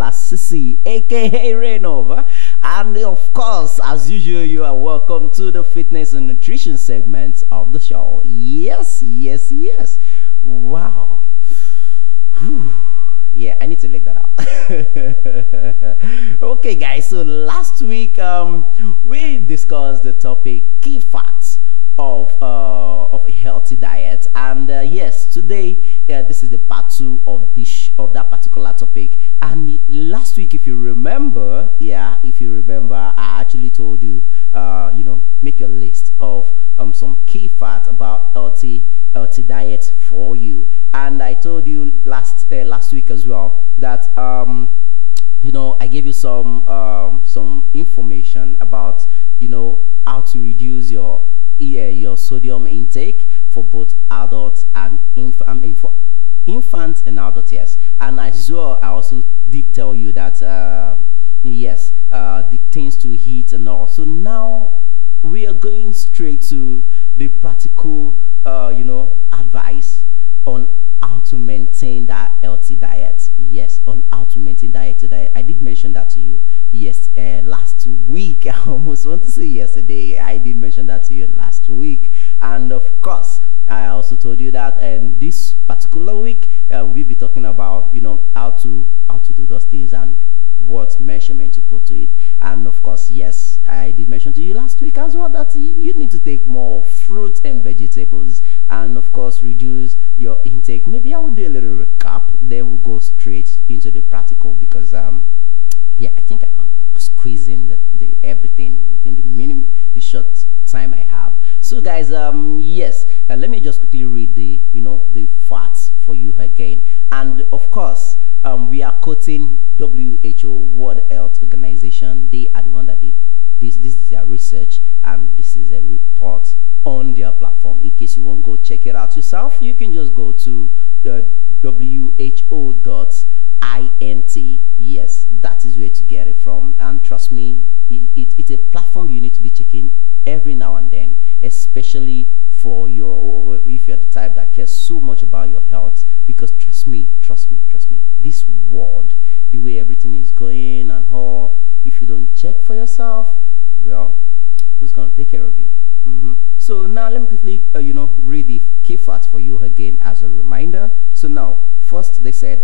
Lasisi, aka Rainova. And of course, as usual, you are welcome to the fitness and nutrition segment of the show. Yes, yes, yes. Wow. Whew. Yeah, I need to let that out. Okay, guys, so last week we discussed the topic key facts of a healthy diet, and yes, today this is the part 2 of that particular topic. And last week, if you remember, I actually told you, make a list of some key facts about healthy diet for you. And I told you last week as well that I gave you some information about how to reduce your sodium intake for both adults and for infants and adults. Yes, and as well, I also did tell you that the things to eat and all. So now we are going straight to the practical advice on how to maintain that healthy diet. Yes, on how to maintain that healthy diet. I did mention that to you. Yes, last week. I almost want to say yesterday. I did mention that to you last week. And of course, I also told you that this particular week we'll be talking about how to do those things and what measurement to put to it. And of course, yes, I did mention to you last week as well that you need to take more fruits and vegetables, and of course reduce your intake. Maybe I will do a little recap, then we'll go straight into the practical, because I think I can squeeze in everything within the short time I have. So guys, let me just quickly read the facts for you again. And of course, we are quoting WHO, World Health Organization. They are the one that did this. This is their research, and this is a report on their platform. In case you want to go check it out yourself, you can just go to WHO.int. Yes, that is where to get it from. And trust me, it's a platform you need to be checking every now and then, especially if you're the type that cares so much about your health. Because trust me, this world, the way everything is going and all, if you don't check for yourself, well, who's going to take care of you? So now let me quickly read the key facts for you again as a reminder. So now, first, they said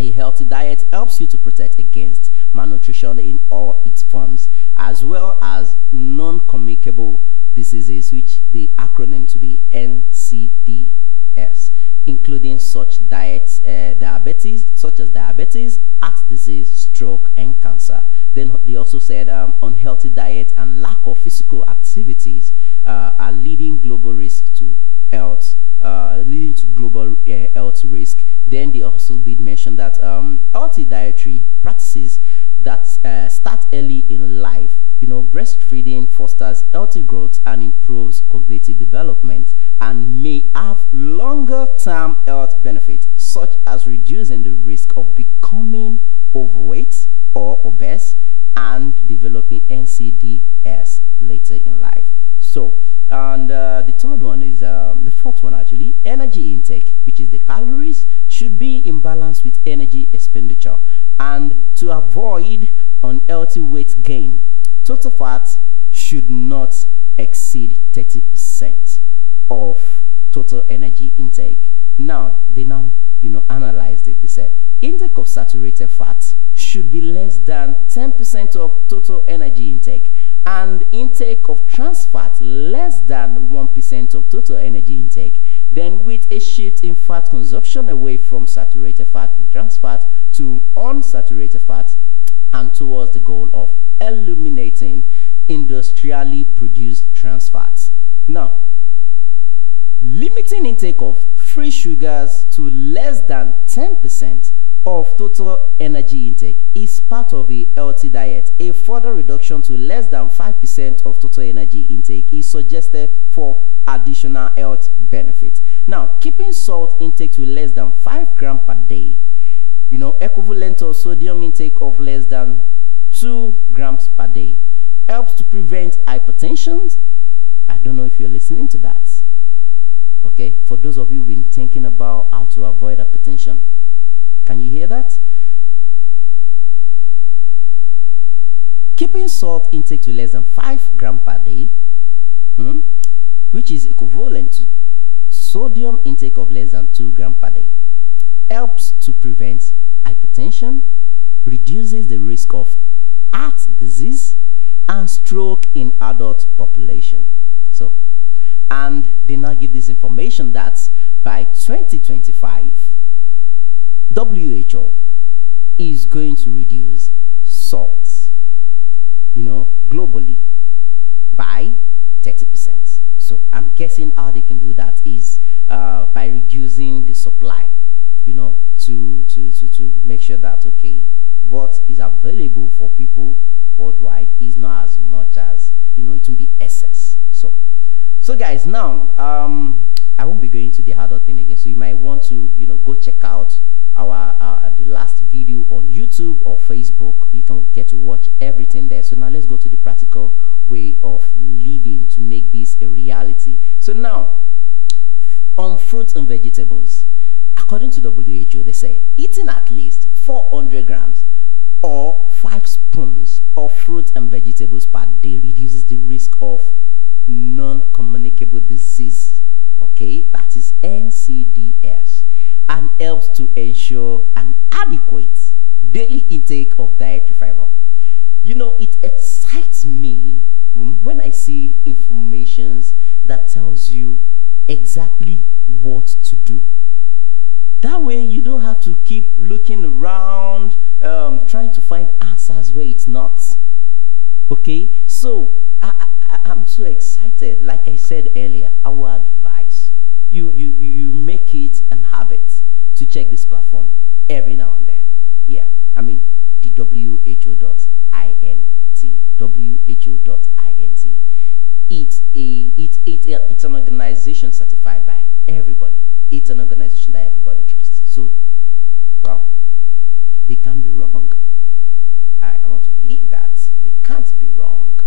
a healthy diet helps you to protect against malnutrition in all its forms, as well as non-communicable diseases, which the acronym to be NCDs, including such diabetes, heart disease, stroke, and cancer. Then they also said unhealthy diet and lack of physical activities are leading global risk to health, health risk. Then they also did mention that healthy dietary practices that start early in life. Breastfeeding fosters healthy growth and improves cognitive development, and may have longer-term health benefits, such as reducing the risk of becoming overweight or obese and developing NCDs later in life. So, and the third one is, the fourth one actually, energy intake, which is the calories, should be in balance with energy expenditure. And to avoid unhealthy weight gain, total fat should not exceed 30% of total energy intake. Now, they analyzed it. They said intake of saturated fats should be less than 10% of total energy intake, and intake of trans fat less than 1% of total energy intake. Then with a shift in fat consumption away from saturated fat and trans fat to unsaturated fat, and towards the goal of eliminating industrially produced trans fats. Now, limiting intake of free sugars to less than 10% of total energy intake is part of a healthy diet. A further reduction to less than 5% of total energy intake is suggested for additional health benefits. Now, keeping salt intake to less than 5 grams per day, equivalent of sodium intake of less than 2 grams per day, helps to prevent hypertension. I don't know if you're listening to that. Okay, for those of you who've been thinking about how to avoid hypertension, can you hear that? Keeping salt intake to less than 5 grams per day, which is equivalent to sodium intake of less than 2 grams per day, helps to prevent hypertension, reduces the risk of heart disease and stroke in adult population. So, and they now give this information that by 2025, WHO is going to reduce salts, globally by 30%. So I'm guessing how they can do that is by reducing the supply, to make sure that, okay, what is available for people worldwide is not as much as, it won't be excess. So guys, now, I won't be going to the harder thing again. So you might want to, go check out our the last video on YouTube or Facebook. You can get to watch everything there. So now let's go to the practical way of living to make this a reality. So now, on fruits and vegetables, according to WHO, they say eating at least 400 grams or 5 spoons of fruits and vegetables per day reduces the risk of non-communicable disease, okay, that is NCDs, and helps to ensure an adequate daily intake of dietary fiber. It excites me when I see informations that tells you exactly what to do. That way you don't have to keep looking around, trying to find answers where it's not. Okay, so I'm so excited. Like I said earlier, I will advise you make it an habit to check this platform every now and then. Yeah, I mean the WHO.int, WHO.int. It's an organization certified by everybody. It's an organization that everybody trusts. So, well, they can't be wrong. I want to believe that they can't be wrong.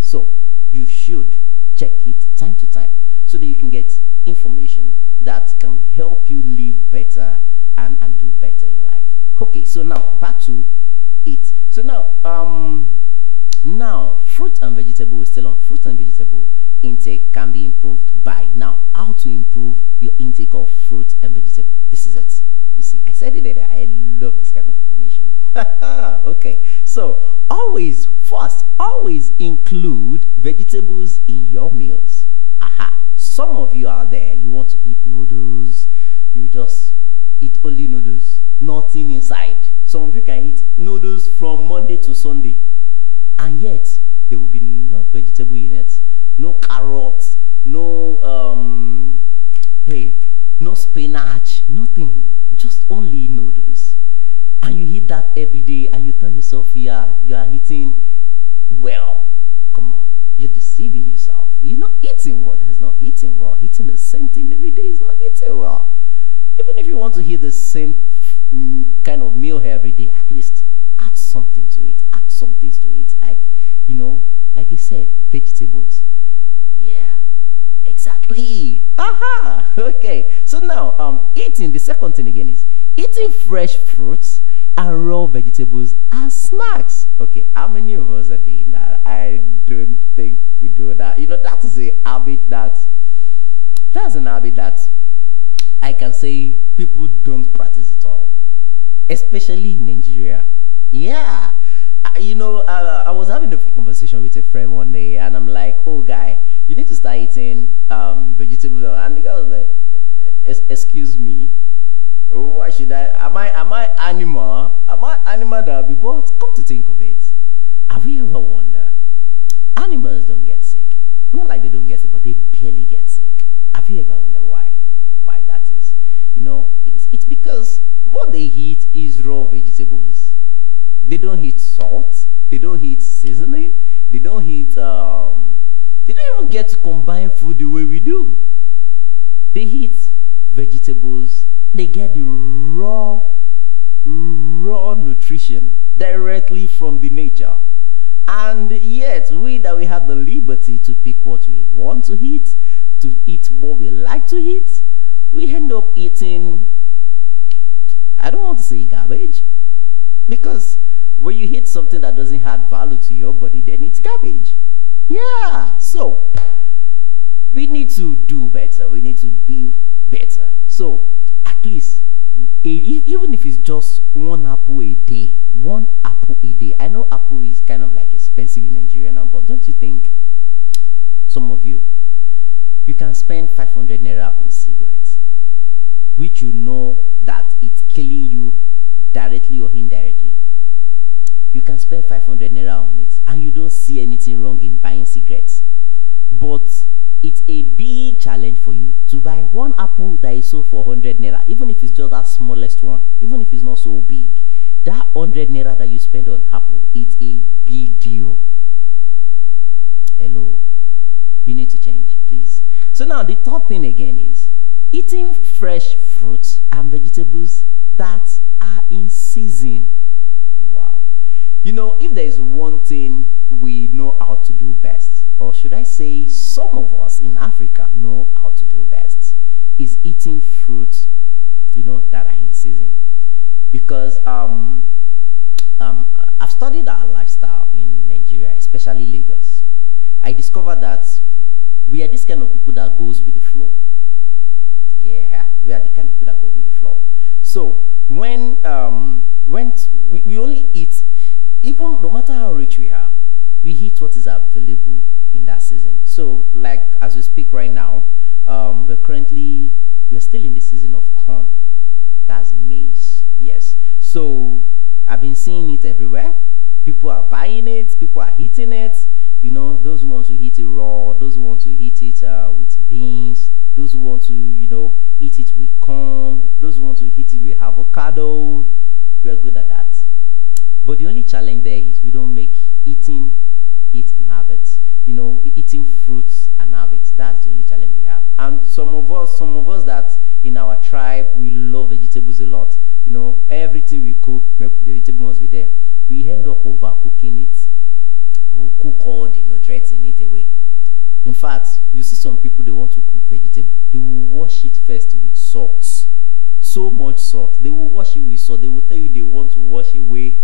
So you should check it time to time so that you can get information that can help you live better and do better in life. Okay, so now back to it. So now fruit and vegetable is still on. Fruit and vegetable intake can be improved by now. How to improve your intake of fruit and vegetable? This is it. You see, I said it earlier. I love this kind of information. Okay, so always include vegetables in your meals. Aha. Some of you out there, you want to eat noodles, you just eat only noodles, nothing inside. Some of you can eat noodles from Monday to Sunday, and yet there will be no vegetable in it, no carrots, no no spinach, nothing, just only noodles. And you eat that every day, and you tell yourself you are eating well. Come on, you're deceiving yourself. You're not eating well. That's not eating well. Eating the same thing every day is not eating well. Even if you want to eat the same kind of meal every day, at least add something to it. Add some things to it, like like I said, vegetables. Yeah, exactly. Aha. Okay. So now, eating. The second thing again is eating fresh fruits and raw vegetables as snacks. Okay, how many of us are doing that? I don't think we do that. That is a habit that's an habit that I can say people don't practice at all, especially in Nigeria. Yeah, I was having a conversation with a friend one day, and I'm like, "Oh, guy, you need to start eating vegetables." And the guy was like, "Excuse me, why should I? Am I animal? Am I animal that be?" But come to think of it, have you ever wondered? Animals don't get sick. Not like they don't get sick, but they barely get sick. Have you ever wondered why? Why that is? It's because what they eat is raw vegetables. They don't eat salt. They don't eat seasoning. They don't eat. They don't even get to combine food the way we do. They eat vegetables. They get the raw nutrition directly from the nature. And yet, we have the liberty to pick what we want to eat what we like to eat, we end up eating, I don't want to say garbage, because When you eat something that doesn't add value to your body, then it's garbage. Yeah. So we need to do better. We need to be better. So at least, even if it's just one apple a day, one apple a day. I know apple is kind of like expensive in Nigeria now, but don't you think some of you can spend 500 naira on cigarettes, which you know that it's killing you directly or indirectly. You can spend 500 naira on it and you don't see anything wrong in buying cigarettes. But it's a big challenge for you to buy one apple that is sold for 100 naira, even if it's just that smallest one, even if it's not so big. That 100 naira that you spend on apple, it's a big deal. Hello. You need to change, please. So now the third thing again is eating fresh fruits and vegetables that are in season. Wow. You know, if there is one thing we know how to do best, or should I say some of us in Africa know how to do best, is eating fruits, you know, that are in season. Because I've studied our lifestyle in Nigeria, especially Lagos. I discovered that we are this kind of people that goes with the flow. Yeah, we are the kind of people that go with the flow. So when we only eat, even no matter how rich we are, we eat what is available in that season. So like as we speak right now, we're still in the season of corn. That's maize. Yes. So I've been seeing it everywhere. People are buying it. People are eating it. You know, those who want to eat it raw, those who want to eat it with beans, those who want to, you know, eat it with corn, those who want to eat it with avocado. We are good at that. But the only challenge there is we don't make eating it an habit. You know, eating fruits an habit. That's the only challenge we have. And some of us that in our tribe, we love vegetables a lot. You know, everything we cook, the vegetable must be there. We end up overcooking it. We'll cook all the nutrients in it away. In fact, you see some people, they want to cook vegetable. They will wash it first with salt. So much salt. They will wash it with salt. They will tell you they want to wash away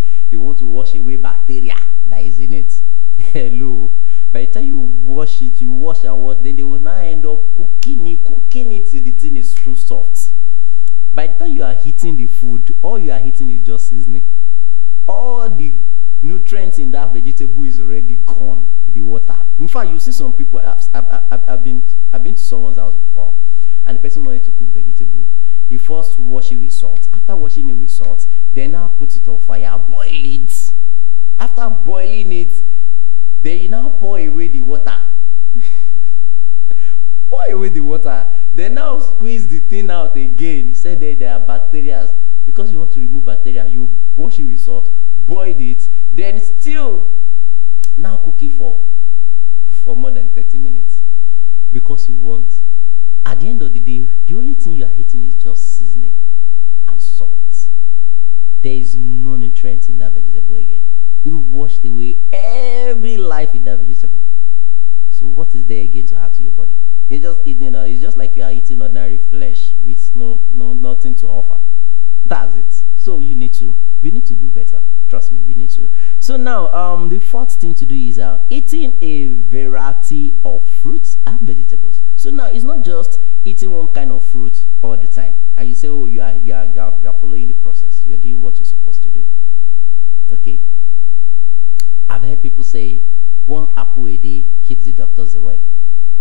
bacteria that is in it. Hello. By the time you wash it, you wash and wash, then they will now end up cooking it till the thing is too soft. By the time you are heating the food, all you are heating is just seasoning. All the nutrients in that vegetable is already gone with the water. In fact, you see some people, I've been to someone's house before, and the person wanted to cook vegetable. He first wash it with salt. After washing it with salt, then now put it on fire, boil it. After boiling it, then you now pour away the water. Pour away the water. Then now squeeze the thing out again. He said there are bacteria. Because you want to remove bacteria, you wash it with salt, boil it, then still now cook it for more than 30 minutes. Because you want, at the end of the day, the only thing you are eating is just seasoning and salt. There is no nutrients in that vegetable again. You've washed away every life in that vegetable. So what is there again to add to your body? You're just eating, it's just like you are eating ordinary flesh with nothing to offer. That's it. So we need to do better. Trust me, we need to. So now, the fourth thing to do is eating a variety of fruits and vegetables. So now, it's not just eating one kind of fruit all the time. And you say, oh, you are following the process. You're doing what you're supposed to do. Okay. I've heard people say, one apple a day keeps the doctors away.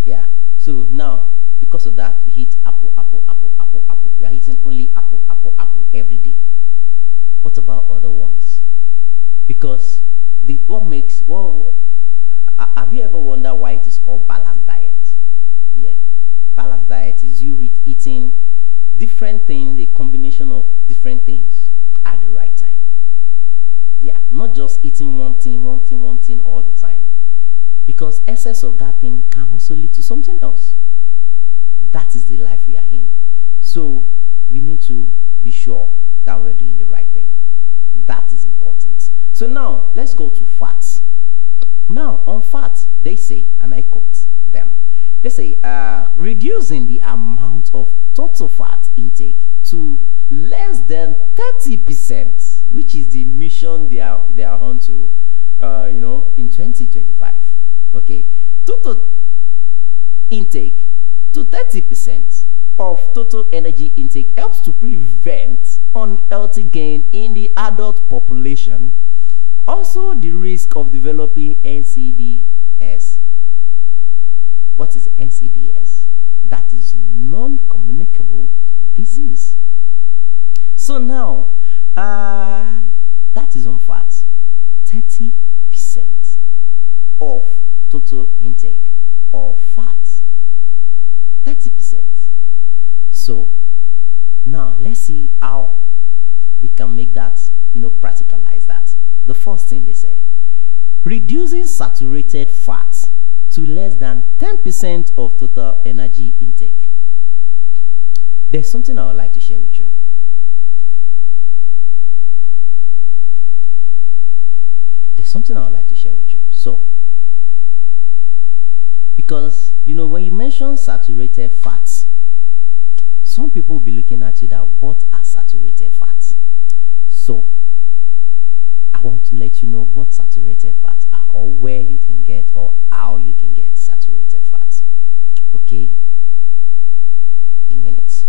Yeah. So now, because of that, you eat apple. You are eating only apple every day. What about other ones? Because have you ever wondered why it is called balanced diet? Yeah. Balanced diet is you eating different things, a combination of different things at the right time. Yeah. Not just eating one thing all the time. Because excess of that thing can also lead to something else. That is the life we are in. So we need to be sure that we're doing the right thing. That is important. So now let's go to fats. Now on fat, they say, and I quote them, they say reducing the amount of total fat intake to less than 30%. which is the mission they are on to, in 2025. Okay, total intake to 30% of total energy intake helps to prevent unhealthy gain in the adult population. Also, the risk of developing NCDs. What is NCDs? That is non-communicable disease. So now, that is on fat. 30% of total intake of fat. 30%. So now let's see how we can make that, practicalize that. The first thing they say, reducing saturated fats to less than 10% of total energy intake. There's something I would like to share with you. So, because, when you mention saturated fats, some people will be looking at you that, what are saturated fats? So, I want to let you know what saturated fats are, or where you can get, or how you can get saturated fats. Okay? A minute.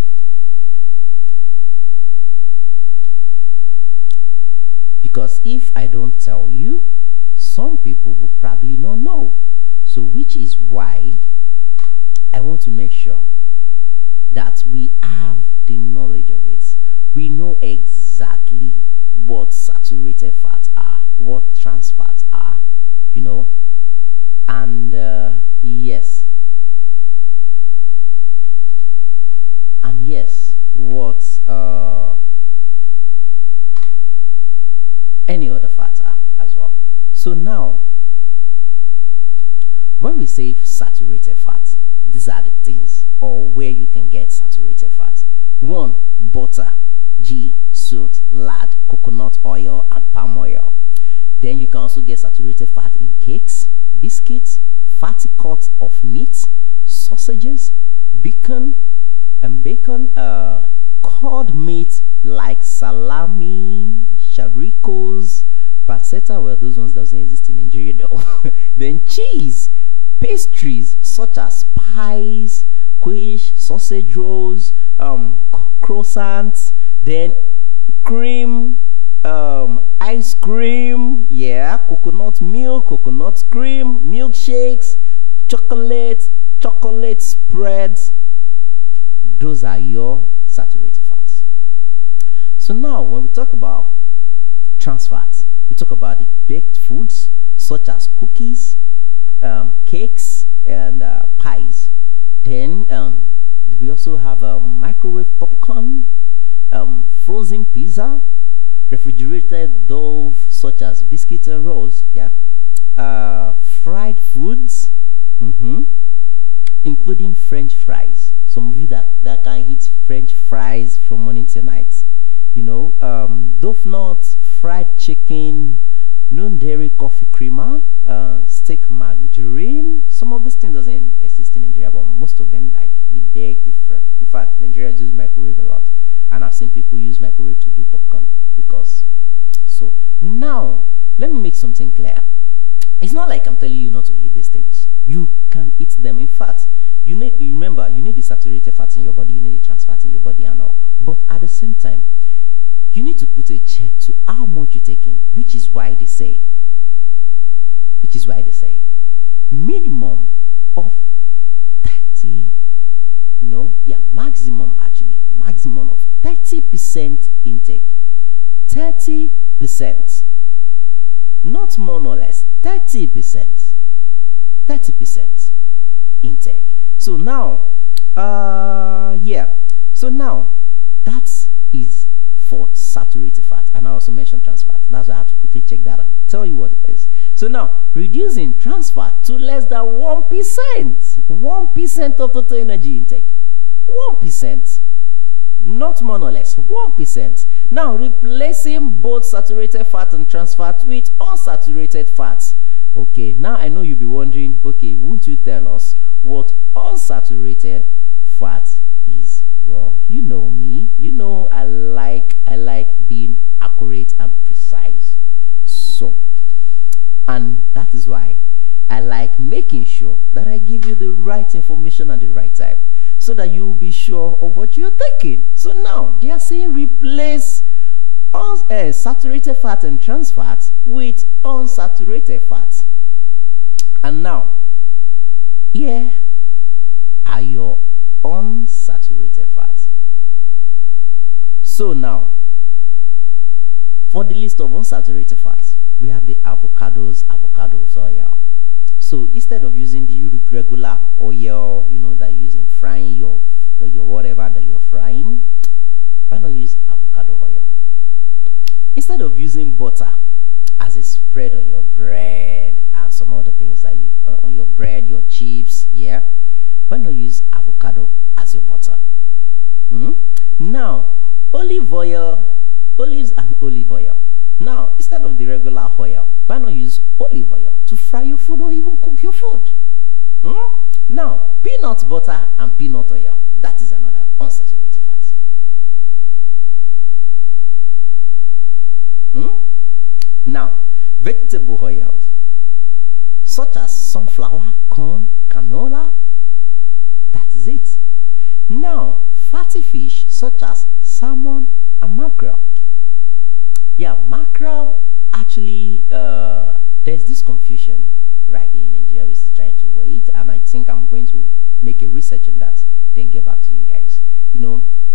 Because if I don't tell you, some people will probably not know. So, which is why I want to make sure that we have the knowledge of it. We know exactly what saturated fats are, what trans fats are, and yes, what any other fats are as well. So now, when we say saturated fats, these are the things, or where you can get saturated fats. 1, butter. G, salt, lard, coconut oil, and palm oil. Then you can also get saturated fat in cakes, biscuits, fatty cuts of meat, sausages, bacon, cod meat like salami, charicos, pancetta. Well, those ones doesn't exist in Nigeria though. Then cheese, pastries such as pies, quiche, sausage rolls, croissants, then cream, ice cream, coconut milk, coconut cream, milkshakes, chocolate spreads. Those are your saturated fats. So now, when we talk about trans fats, we talk about the baked foods such as cookies, cakes, and pies. Then we also have microwave popcorn, frozen pizza, refrigerated dough such as biscuits and rolls, fried foods, including French fries. Some of you that can eat French fries from morning till night, dough nuts, fried chicken, non-dairy coffee creamer, steak margarine. Some of these things doesn't exist in Nigeria, but most of them, like, they bake different. In fact, Nigeria uses microwave a lot, and I've seen people use microwave to do popcorn. So now let me make something clear. It's not like I'm telling you not to eat these things. You can eat them. In fact, you need the saturated fats in your body, you need the trans fat in your body and all. But at the same time, you need to put a check to how much you're taking, which is why they say minimum of 30, maximum of 30% intake. 30%, not more or less, 30% intake. So now, so now that is for saturated fat, and I also mentioned trans fat. That's why I have to quickly check that and tell you what it is. So now, reducing trans fat to less than 1% of total energy intake. 1%. Not more or less, 1%. Now, replacing both saturated fat and trans fat with unsaturated fats. Okay, now I know you'll be wondering, okay, won't you tell us what unsaturated fat is? Well, you know me. You know I like being accurate and precise. So, and that is why I like making sure that I give you the right information at the right time, so that you will be sure of what you're taking. So now they are saying replace saturated fat and trans fat with unsaturated fat. And now, here are your unsaturated fats. So now, for the list of unsaturated fats, we have the avocado oil. So instead of using the regular oil, that you use in frying your whatever that you're frying, why not use avocado oil? Instead of using butter as a spread on your bread and some other things that you on your bread, your chips, yeah, why not use avocado as your butter? Now, olives and olive oil. Now, instead of the regular oil, why not use olive oil to fry your food or even cook your food? Now, peanut butter and peanut oil, that is another unsaturated fat. Now, vegetable oils, such as sunflower, corn, canola, that is it. Now, fatty fish, such as salmon and mackerel. Yeah, mackerel, actually, there's this confusion right here in Nigeria. We're still trying to wait, and I think I'm going to make a research on that, then get back to you guys.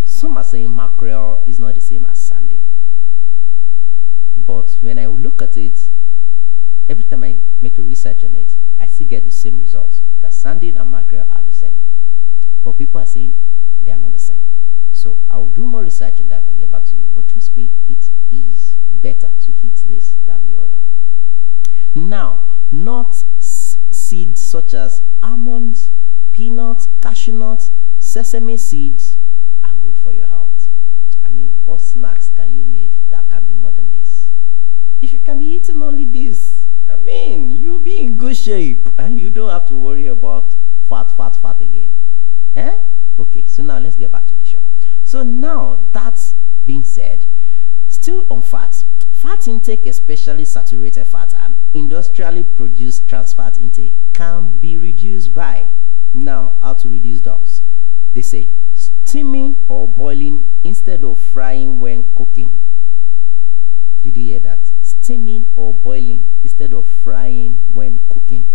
Some are saying mackerel is not the same as sardine. But when I look at it, every time I make a research on it, I still get the same results. That sardine and mackerel are the same. But people are saying they are not the same. So I will do more research on that and get back to you. But trust me, it is better to heat this than the other. Now, nuts, seeds such as almonds, peanuts, cashew nuts, sesame seeds are good for your health. I mean, what snacks can you need that can be more than this? If you can be eating only this, I mean, you'll be in good shape and you don't have to worry about fat again. Okay, so now let's get back to the show. So now, that's being said, still on fat intake, especially saturated fat and industrially produced trans fat intake, can be reduced by, now, how to reduce those? They say steaming or boiling instead of frying when cooking. Did you hear that? Steaming or boiling instead of frying when cooking.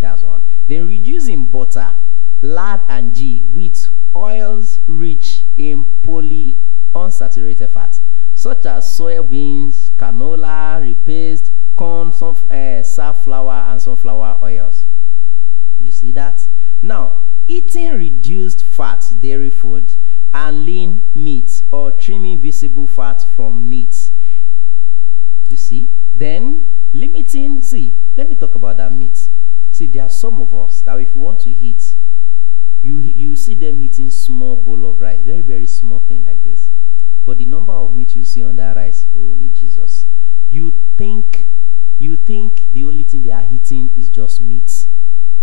That's one. Then reducing butter, lard and ghee with oils rich in polyunsaturated fats, such as soya beans, canola, repaste, corn, safflower, and sunflower oils. You see that? Now, eating reduced fat dairy food and lean meat or trimming visible fat from meat. You see? Then limiting, let me talk about that meat. See, there are some of us that if you want to eat, you see them eating small bowl of rice, very, very small thing like this. But the number of meat you see on that rice, holy Jesus, you think the only thing they are eating is just meat.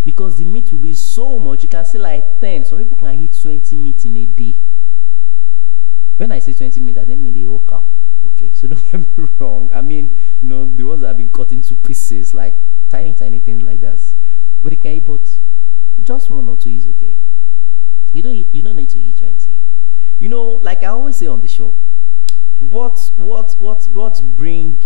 Because the meat will be so much, you can see like 10. Some people can eat 20 meat in a day. When I say 20 meat, I don't mean the whole cow. Okay, so don't get me wrong. I mean, the ones that have been cut into pieces, like tiny things like that. But they can eat, but just 1 or 2 is okay. You don't need to eat 20. Like I always say on the show, what's bring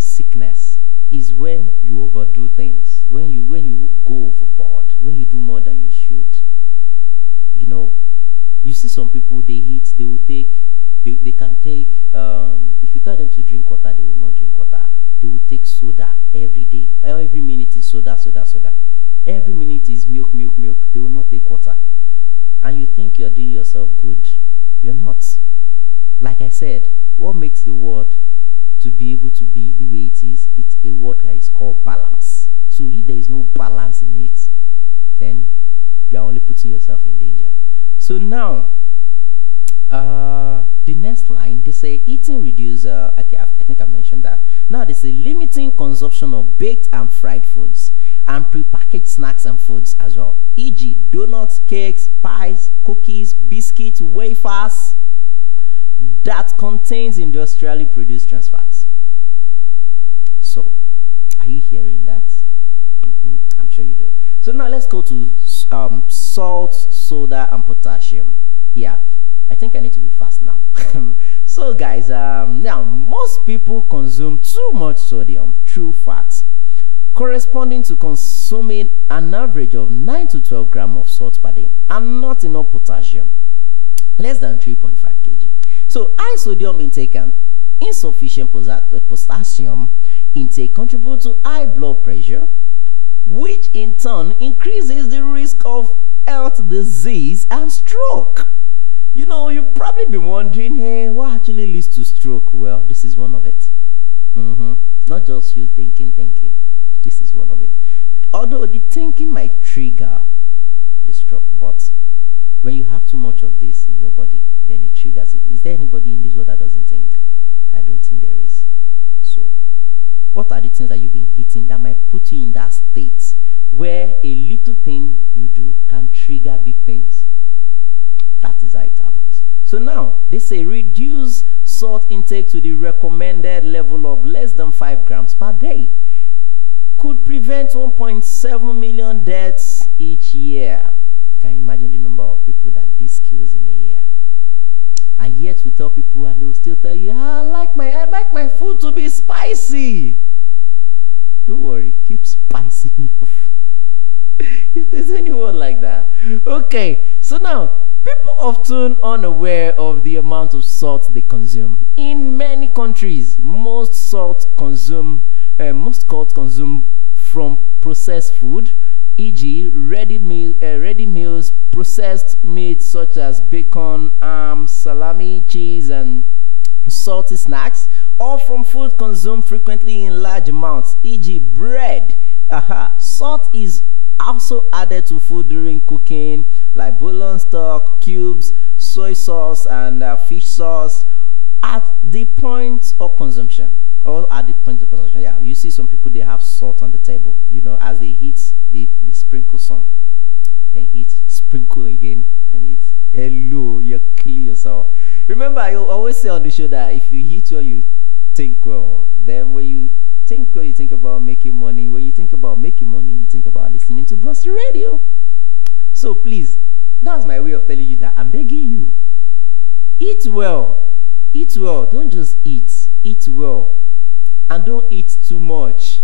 sickness is when you overdo things, when you go overboard, when you do more than you should. You see some people, they can take, if you tell them to drink water, they will not drink water. They will take soda every day. Every minute is soda. Every minute is milk. They will not take water. And you think you're doing yourself good. You're not. Like I said, what makes the world to be able to be the way it is, it's a word that is called balance. So if there is no balance in it, then you are only putting yourself in danger. So now, the next line, they say eating reduce, okay, I think I mentioned that. Now they say limiting consumption of baked and fried foods and prepackaged snacks and foods as well, e.g. donuts, cakes, pies, cookies, biscuits, wafers that contains industrially produced trans fats. So, are you hearing that? I'm sure you do. So now let's go to salt, soda, and potassium. Yeah, I think I need to be fast now. So guys, now most people consume too much sodium through fats, corresponding to consuming an average of 9 to 12 grams of salt per day, and not enough potassium, less than 3.5 kg. So high sodium intake and insufficient potassium intake contribute to high blood pressure, which in turn increases the risk of heart disease and stroke. You know, you've probably been wondering, hey, what actually leads to stroke? Well, this is one of it. Not just you thinking. This is one of it. Although the thinking might trigger the stroke, but when you have too much of this in your body, then it triggers it. Is there anybody in this world that doesn't think? I don't think there is. So, what are the things that you've been eating that might put you in that state where a little thing you do can trigger big pains? That is how it happens. So now, they say reduce salt intake to the recommended level of less than 5 grams per day. Could prevent 1.7 million deaths each year. Can you imagine the number of people that this kills in a year? And yet we tell people and they will still tell you, I like my food to be spicy. Don't worry, keep spicing your food. If there's anyone like that. Okay, so now, people often unaware of the amount of salt they consume. In many countries, most salt consumed from processed food, e.g. ready meals, processed meats such as bacon, ham, salami, cheese, and salty snacks, or from food consumed frequently in large amounts, e.g. bread. Salt is also added to food during cooking, like bouillon stock, cubes, soy sauce, and fish sauce at the point of consumption. Or at the point of consumption, yeah. You see some people, they have salt on the table. You know, as they eat, they sprinkle some. Then eat, sprinkle again, and eat. Hello, you kill yourself. Remember, I always say on the show that if you eat well, you think well. Then when you think well, you think about making money. When you think about making money, you think about listening to Broadstreet Radio. So please, that's my way of telling you that I'm begging you. Eat well. Eat well. Don't just eat. Eat well. And don't eat too much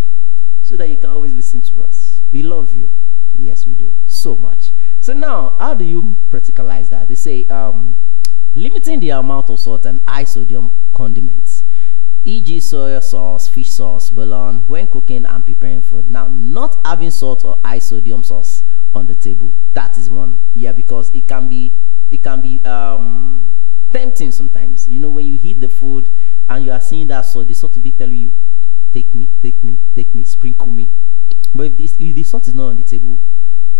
so that you can always listen to us. We love you. Yes, we do. So much. So now, how do you practicalize that? They say limiting the amount of salt and high sodium condiments, e.g. soy sauce, fish sauce, bouillon, when cooking and preparing food. Now, not having salt or high sodium sauce on the table. That is one. Yeah, because it can be tempting sometimes. You know, when you heat the food and you are seeing that salt, the salt will be telling you, take me, sprinkle me. But if the salt is not on the table,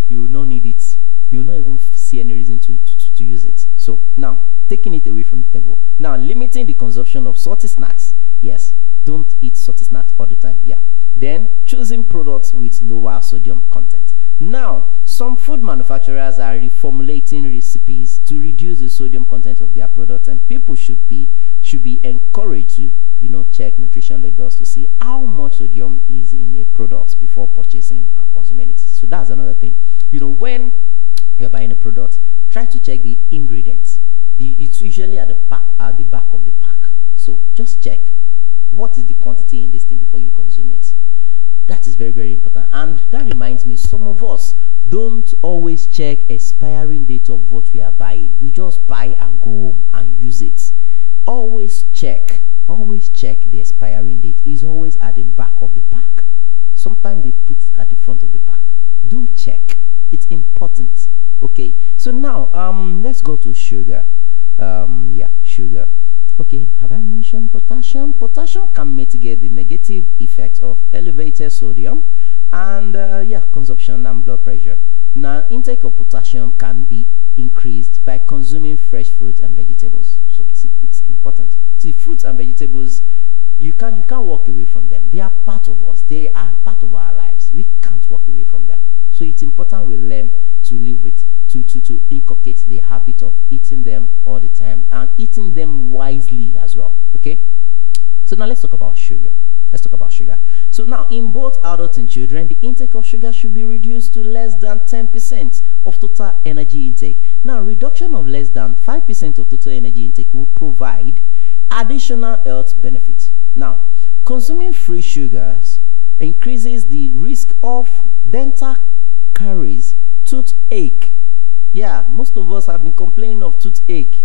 you will not need it. You will not even see any reason to use it. So now, taking it away from the table. Now, limiting the consumption of salty snacks. Yes, don't eat salty snacks all the time. Yeah. Then, choosing products with lower sodium content. Now, some food manufacturers are reformulating recipes to reduce the sodium content of their products, and people should be encouraged to, you know, check nutrition labels to see how much sodium is in a product before purchasing and consuming it. So that's another thing. You know, when you're buying a product, try to check the ingredients. It's usually at the back of the pack. So just check what is the quantity in this thing before you consume it. That is very, very important. And that reminds me, some of us don't always check expiring date of what we are buying. We just buy and go home and use it. Always check the expiring date. It's always at the back of the pack. Sometimes they put it at the front of the pack. Do check. It's important. Okay, so now let's go to sugar. Sugar. Okay, have I mentioned potassium? Potassium can mitigate the negative effects of elevated sodium and consumption and blood pressure. Now, intake of potassium can be increased by consuming fresh fruits and vegetables. So it's important. See, fruits and vegetables you can't walk away from them. They are part of us. They are part of our lives. We can't walk away from them. So it's important we learn to live with, to inculcate the habit of eating them all the time and eating them wisely as well. Okay? So now let's talk about sugar. Let's talk about sugar. So now, in both adults and children, the intake of sugar should be reduced to less than 10% of total energy intake. Now, reduction of less than 5% of total energy intake will provide additional health benefits. Now, consuming free sugars increases the risk of dental caries, toothache. Yeah, most of us have been complaining of toothache.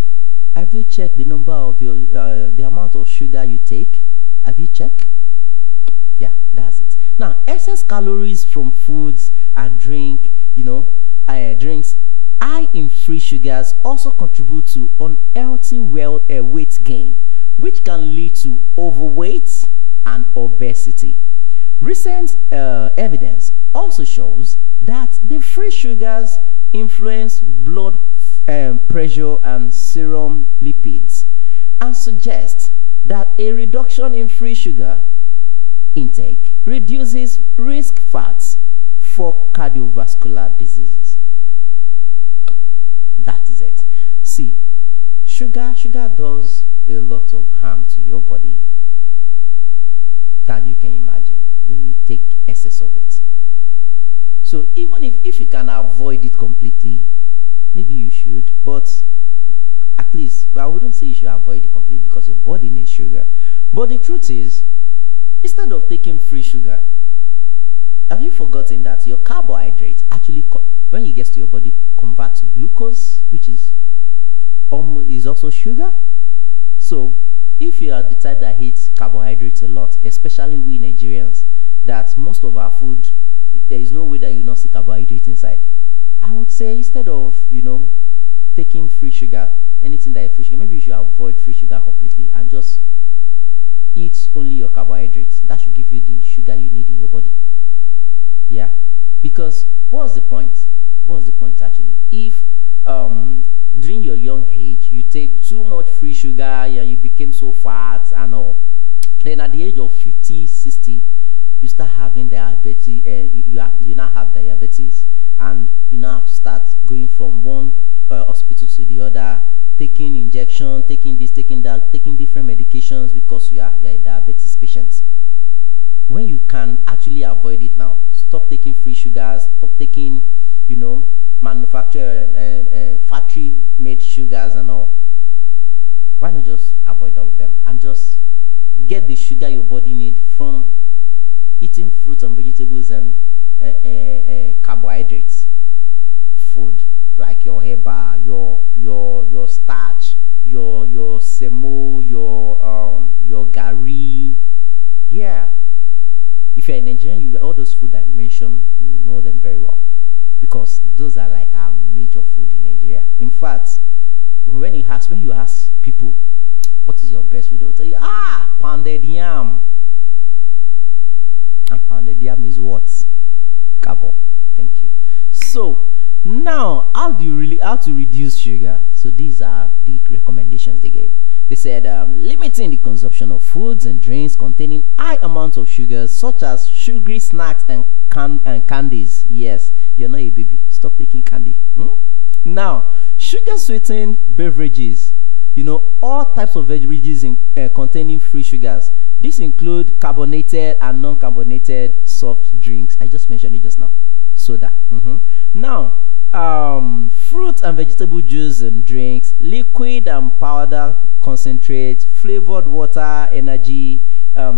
Have you checked the number of your, the amount of sugar you take? Have you checked? Yeah, that's it. Now, excess calories from foods and drinks high in free sugars also contribute to unhealthy weight gain, which can lead to overweight and obesity. Recent evidence also shows that the free sugars influence blood pressure and serum lipids, and suggests that a reduction in free sugar intake reduces risk fats for cardiovascular diseases. That is it. See, sugar does a lot of harm to your body than you can imagine when you take excess of it. So even if you can avoid it completely, maybe you should, but at least, I wouldn't say you should avoid it completely because your body needs sugar. But the truth is, instead of taking free sugar, have you forgotten that your carbohydrates actually, when it gets to your body, convert to glucose, which is also sugar? So if you are the type that hates carbohydrates a lot, especially we Nigerians, that most of our food, there is no way that you not see carbohydrates inside. I would say instead of, taking free sugar, anything that is free sugar, maybe you should avoid free sugar completely and just eat only your carbohydrates. That should give you the sugar you need in your body. Yeah. Because what's the point? What's the point actually? If during your young age you take too much free sugar and you became so fat and all, then at the age of 50, 60, you start having diabetes, you now have diabetes, and you now have to start going from one hospital to the other, taking injection, taking this, taking that, taking different medications because you're a diabetes patient. When you can actually avoid it now, stop taking free sugars, stop taking, factory-made sugars and all. Why not just avoid all of them and just get the sugar your body needs from eating fruits and vegetables and carbohydrates food, like your heba, your starch, your semo, your gari. Yeah. If you're a Nigerian, all those food I mentioned, you know them very well, because those are like our major food in Nigeria. In fact, when you ask people, what is your best food, they'll tell you, pounded yam. And pounded yam is what? Carbo. Thank you. So now, how to reduce sugar? So these are the recommendations they gave. They said limiting the consumption of foods and drinks containing high amounts of sugars, such as sugary snacks and candies. Yes, you're not a baby. Stop taking candy. Now, sugar-sweetened beverages. All types of beverages containing free sugars. These include carbonated and non-carbonated soft drinks. I just mentioned it just now. Soda. Now, fruit and vegetable juice and drinks, liquid and powder concentrate, flavored water, energy,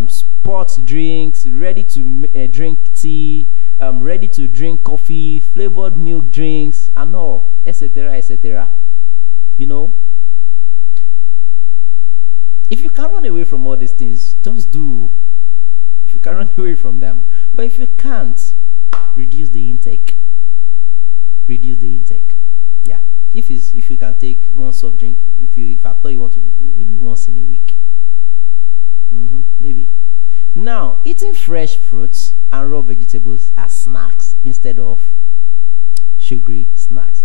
sports drinks, ready to drink tea, ready to drink coffee, flavored milk drinks, and all, etc., etc. If you can run away from all these things, just do. If you can run away from them. But if you can't, reduce the intake. Reduce the intake. Yeah. If you can take one soft drink, if I thought you want to, maybe once in a week. Maybe. Now, eating fresh fruits and raw vegetables as snacks instead of sugary snacks.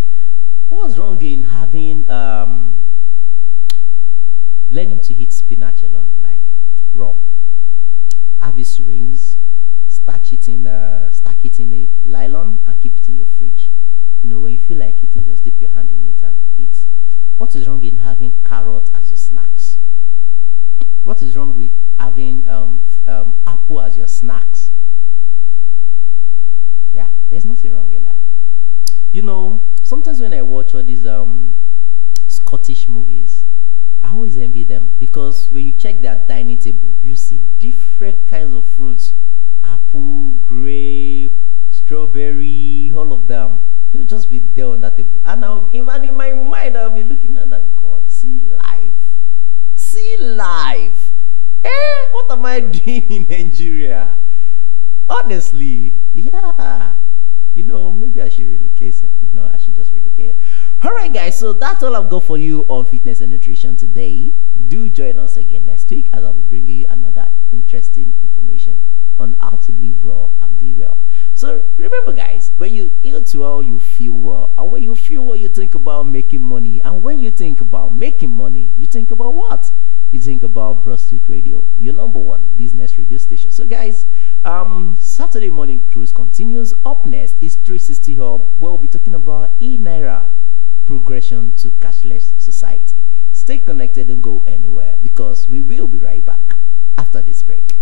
What's wrong in having learning to eat spinach alone, like raw? these rings, stack it in a nylon and keep it in your fridge. You know, when you feel like eating, just dip your hand in it and eat. What is wrong in having carrot as your snacks? What is wrong with having apple as your snacks? Yeah, there's nothing wrong in that. You know, sometimes when I watch all these Scottish movies, I always envy them because when you check their dining table, you see different kinds of fruits. Apple, grape, strawberry, all of them. They'll just be there on that table. And in my mind, I'll be looking at that. God, see life. See life. What am I doing in Nigeria? Honestly, yeah. You know, maybe I should relocate. You know, I should just relocate. All right, guys. So that's all I've got for you on fitness and nutrition today. Do join us again next week as I'll be bringing you another interesting information on how to live well and be well. So remember, guys, when you eat well, you feel well. And when you feel well, you think about making money. And when you think about making money, you think about what? You think about Broadstreet Radio, your #1 business radio station. So, guys, Saturday morning cruise continues. Up next is 360 Hub, where we'll be talking about e-Naira, progression to cashless society. Stay connected, don't go anywhere, because we will be right back after this break.